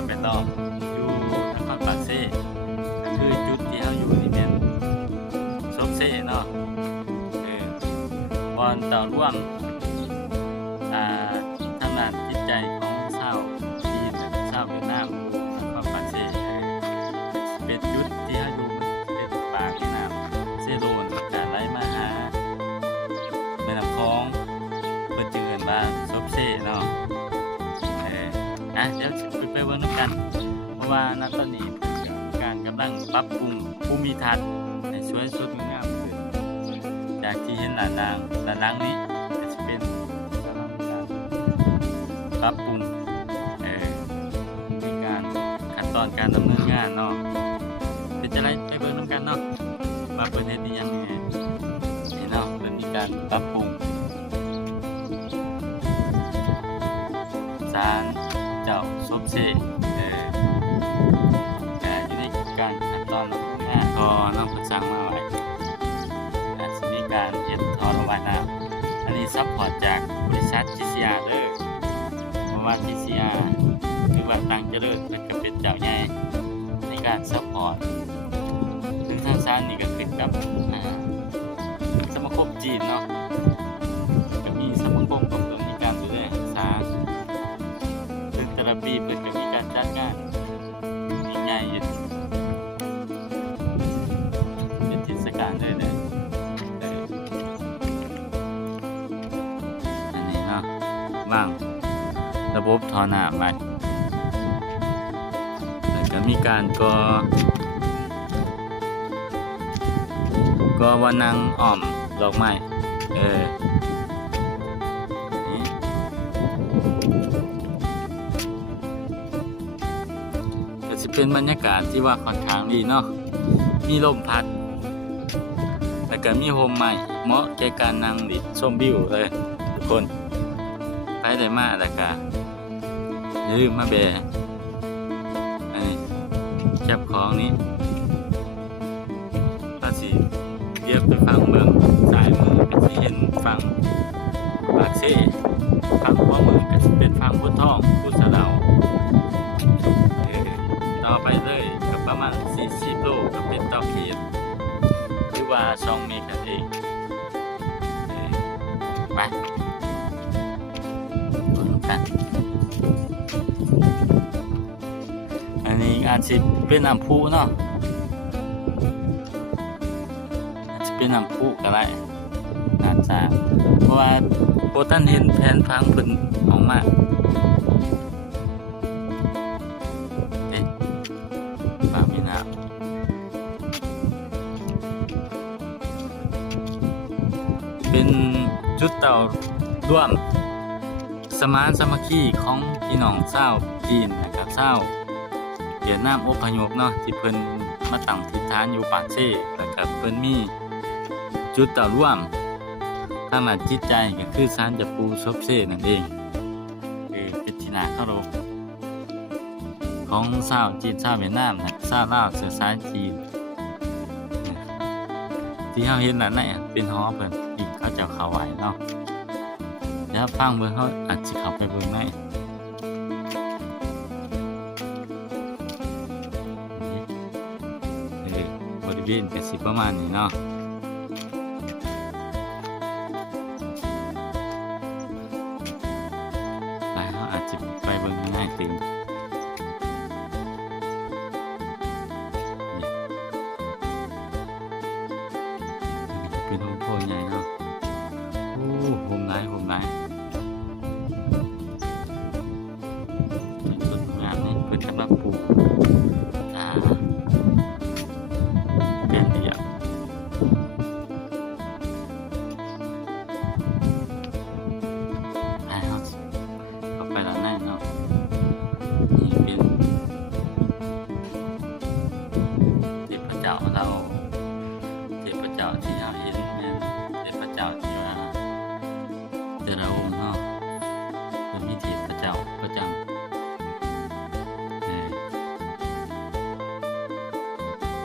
พแวดล้อมอยู่นครปากเซ่ก็คือจุดที่เราอยู่นี่เป็นซบเซ่เนาะบอนต่อร่วมทางด้านจิตใจของชาวจีนชาวเวียดนามนครปากเซ่เป็นจุดที่เราอยู่เป็นปากแม่น้ำเซโลนการไหลมาหาแม่น้ำคลองเพื่อจึงเอิ้นว่าซบเซ่เนาะเดี๋ยวไปเบิ่งนำกันเพราะว่าณตอนนี้การกำลังปรับปรุงภูมิทัศน์ให้สวยสดงามขึ้นจากที่เห็นหลานนี้ก็จะเป็นปรับปรุงมีการขั้นตอนการดำเนินงานเนาะเป็นจะไรไปเบิ่งนำกันเนาะว่าเพิ่นเฮ็ดอีหยังนี่เนาะเพิ่นมีการปรับปรุงศาลเจ้าซบเซ่อยู่ในการขั้นตอนระบบงานพอน้องเพิ่นสร้างมาไว้สิมีการเฮ็ดท่อระบายน้ำอันนี้ซัพพอร์ตจากบริษัท TCR เด้อเพราะว่า TCR คือว่าตั้งเจริญเพิ่นก็เป็นเจ้าใหญ่ในการซัพพอร์ตซึ่งทางศาลนี่ก็ขึ้นกับสมาคมจีนเนาะก็มีสมาคมกับมีการดูแลรักษาแต่ละปีเพิ่นก็มีการจัดงานยิ่งใหญ่เป็นเทศกาลได้เลยอันนี้เนาะว่างระบบท่อน้ำไว้แล้วก็มีการก็ว่านั่งอ้อมดอกไม้จะเป็นบรรยากาศที่ว่าค่อนข้างดีเนาะมีลมพัดแล้วก็มีโฮมใหม่เหมาะแก่การนั่งดิชมวิวเลยทุกคนไปได้มาแล้วก็อย่าลืมมาแบะอันนี้แคบของนี้ภาษีเรียบไปฟังเมืองสายมือก็จะเห็นฟังปากเซ่ฟังหัวมือก็จะเป็นฟังพุทธทองพุทธเดาต่อไปเลยก็ประมาณ40 โลก็เป็นเตาเพียนหรือว่า2 เมตรนั่นเองไปกันอันนี้อาจจะเป็นน้ำพุเนาะอาจจะเป็นน้ำพุก็ได้น่าจะเพราะว่าโบตันเห็นแผนพังเพิ่นออกมาเป็นจุดเต่าร่วมสมานสามัคคีของพี่น้องชาวจีนนะครับชาวเวียดนามอพยพเนาะที่เพิ่นมาตั้งถิ่นฐานอยู่ปากเซ่นะครับเพิ่นมีจุดเต่าร่วมทางด้านจิตใจก็คือศาลเจ้าปู่ซบเซ่นั่นเองคือเป็นที่น่าเคารพของชาวจีนชาวเวียดนามนะชาวลาวเชื้อสายจีนที่เราเห็นนั่นน่ะเป็นหอเพิ่นเขาจะเข้าไหวเนาะแล้วฟังเบิ่งเขาอาจจะเข้าไปเบิ่งได้บริเวณก็สิประมาณนี้เนาะไปเขาอาจจะไปเบิ่งง่ายขึ้นเป็นโฮมใหญ่เนาะโฮมไหนต้นงานนี่เพื่อจะมาปลูกเป็นเดียวเข้าไปแล้วนั่นเนาะนี่เป็นเทพเจ้าเราเทพเจ้าที่เราเห็นเนี่ยเทพเจ้าที่ว่าแต่ละองค์เนาะจะมีเทพเจ้าประจำ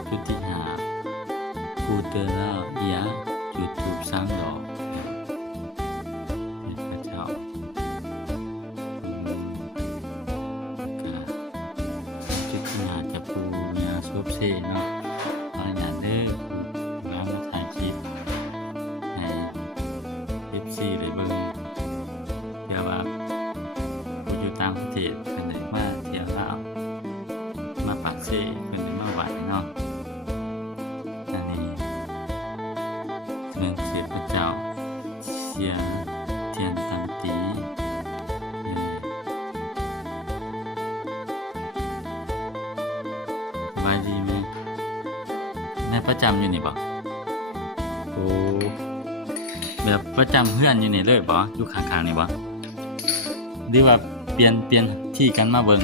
จุดที่5ปูเตอร์เอียจุดทูบ3 ดอกเทพเจ้า ซ่เนาะขออนุญาตเด้อแล้วมาถ่ายคลิปให้ FC ได้เบิ่งเพื่อว่าผู้อยู่ต่างประเทศเพิ่นได้มาเที่ยวลาวมาปากเซ่เพิ่นได้มาไหว้เนาะอันนี้เมืองเทพเจ้าเสียเทียนตันตีสบายดีไหมแม่ประจำอยู่นี่บ่โอ้แบบประจำเพื่อนอยู่นี่เลยบ่อยู่ข้างๆนี่บ่หรือว่าเปลี่ยนที่กันมาเบิ่ง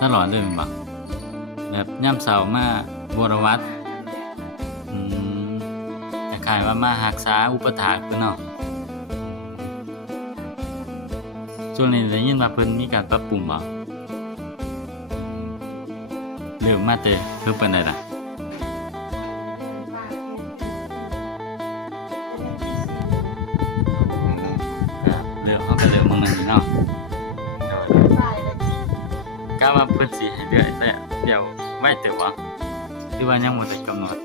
ตลอดเลยแม่นบ่แบบยามเช้ามาบวรวัดคล้ายๆว่ามารักษาอุปถากเพิ่นเนาะช่วงนี้ได้ยินว่าเพิ่นมีการปรับปรุงบ่เริ่มมาแต่เพิ่นปานใดล่ะเริ่มเฮาก็เริ่มมื้อนึงเนาะกะว่าเพิ่นสิให้เรื่อยแต่เดี๋ยวไว้เติบบ่หรือว่ายังบ่ได้กำหนด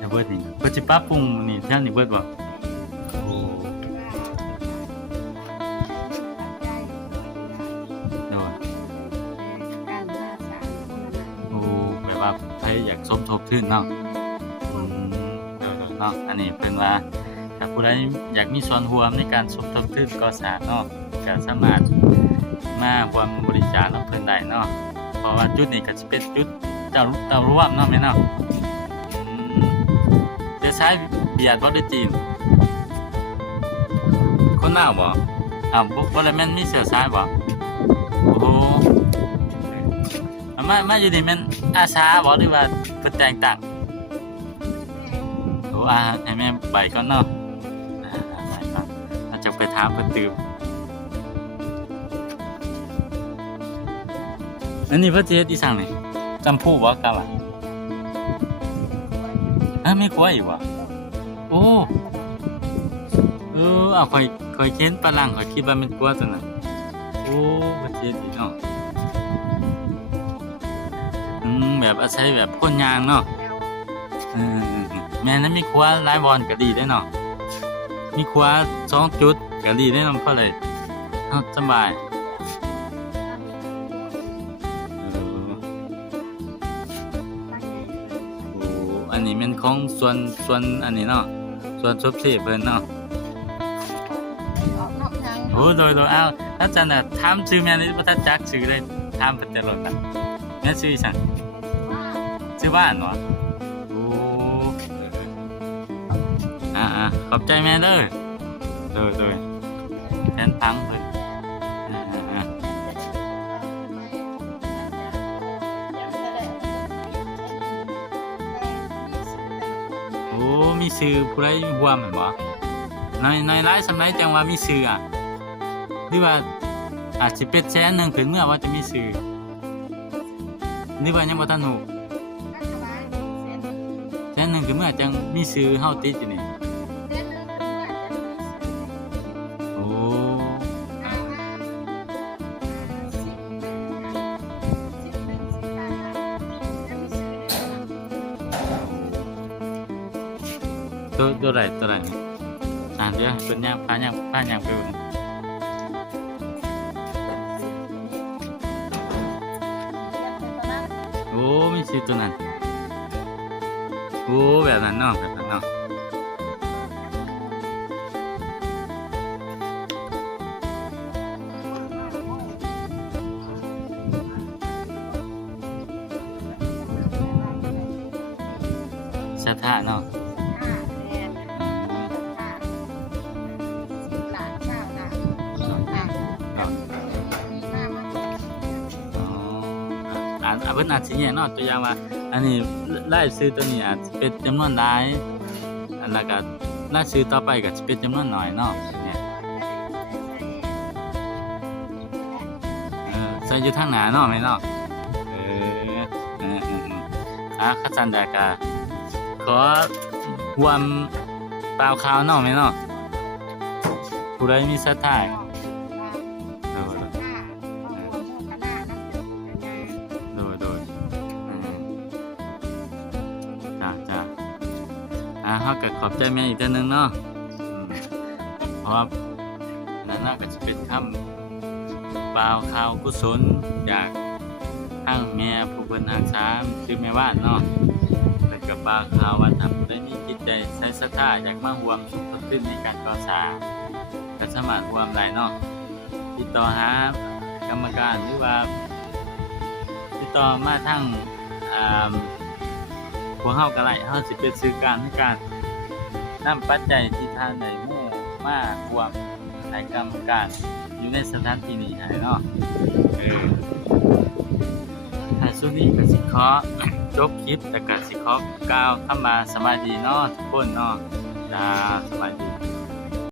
จะเบิดนี่เพิ่นสิปรับปรุงนี่แถวนี้เบิดบ่โอ้โดนโอ้แบบว่าใครอยากสมทบทุนเนาะเนาะอันนี้เพิ่นว่าถ้าผู้ใดอยากมีส่วนร่วมในการสมทบทุนก่อสร้างเนาะก็สามารถมาร่วมบริจาคนำเพิ่นได้เนาะเพราะว่าจุดนี้ก็สิเป็นจุดเจ้าร่วมเนาะแม่เนาะเดี๋ยวใช้เบียดบ่ได้จีนคนลาวบ่บ่ได้แม่นมีเสื้อสายบ่โอ้มาอยู่นี่แม่นอาสาบ่หรือว่าเพิ่นแต่งตั้งโอ้ให้แม่ไปก่อนเนาะไปก่อนเราจะไปถามเพิ่นตื่มอันนี้เพิ่นสิเฮ็ดอีสังนี่จำผู้บ่กะว่ามีครัวอีกบ่โอ้ข่อยเห็นฝรั่งข่อยคิดว่ามันครัวตัวนั้นโอ้เพิ่นสิเฮ็ดอีกเนาะแบบอาศัยแบบคนยางเนาะแม่นั้นมีครัวหลายบอนก็ดีได้เนาะมีครัว2จุดก็ดีได้เนาะเพราะอะไรเฮาสบายอันนี้เป็นของส่วนอันนี้เนาะส่วนซุปซีเพิ่นเนาะโอ้โดยเอาอาจารย์น่ะถามชื่อแม่นี่บ่ทันจักชื่อเลยถามเพิ่นแต่รถน่ะแม่ชื่ออีสังชื่อบ้านเนาะโอ้ขอบใจแม่เด้อโดยแทนพังเพิ่นโอ้มีชื่อผู้ใดร่วมแม่นบ่ในหลายสำนักจังว่ามีชื่ออ่ะหรือว่าอาจสิเป็นแสนนึงขึ้นเมื่อว่าจะมีชื่อหรือว่ายังบ่ทันฮู้แสนนึงขึ้นเมื่อจังมีชื่อเฮาติดอยู่นี่โอ้ตัวไหนเดี๋ยวเป็นย่างพาย่างไปดูโอ้มีชื่อตัวนั้นโอ้แบบนั้นเนาะสถานเนาะเพิ่นอาจสิแยกเนาะตัวอย่างว่าอันนี้รายชื่อตัวนี้อาจสิเป็นจำนวนหลายแล้วก็รายชื่อต่อไปก็สิเป็นจำนวนน้อยเนาะเนี่ยใส่อยู่ทางหน้าเนาะแม่เนาะคัดสันดากาขอรวมเปล่าข่าวเนาะแม่เนาะผู้ใดมีศรัทธา เฮาก็ขอบใจแม่อีกเทื่อนึงเนาะเพราะว่านั่นน่ะก็สิเป็นคำกล่าวข่าวกุศลจากทางแม่ผู้เพิ่นรักษาคือแม่บ้านเนาะแล้วก็กล่าวข่าวว่าถ้าผู้ใดมีจิตใจใส่ศรัทธาอยากมาร่วมสมทบทุนในการก่อสร้างก็สามารถร่วมได้เนาะติดต่อหากรรมการหรือว่าติดต่อมาทางพวกเฮาก็ได้เฮาสิเป็นสื่อกลางในการนำปัจจัยที่ทางได้หมู่มารวมให้กรรมการอยู่ในสถานที่นี้ให้เนาะช่วงนี้ก็สิขอจบคลิปแต่ก็สิขอกล่าวคำว่าสวัสดีเนาะทุกคนเนาะจ้าสวัสดี